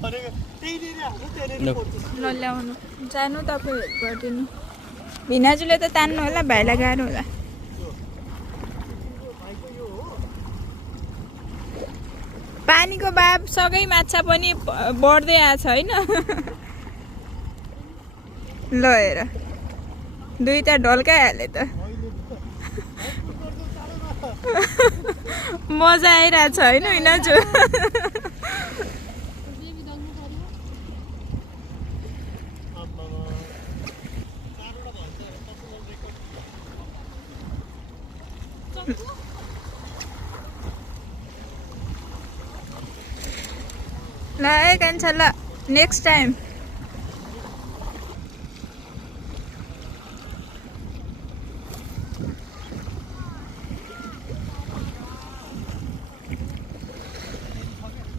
ल ल्याउनु जानु तपाईँ हेल्प गरिदिनु भिनाजुले त तान्नु होला भाइलाई गाह्रो होला पानीको बाब सँगै माछा पनि बढ्दै आछ हैन ल हेर दुईटा ढल्काइहाले त मजा आइरहेछ हैन भिनाजु ल है कान्छा ल नेक्स्ट टाइम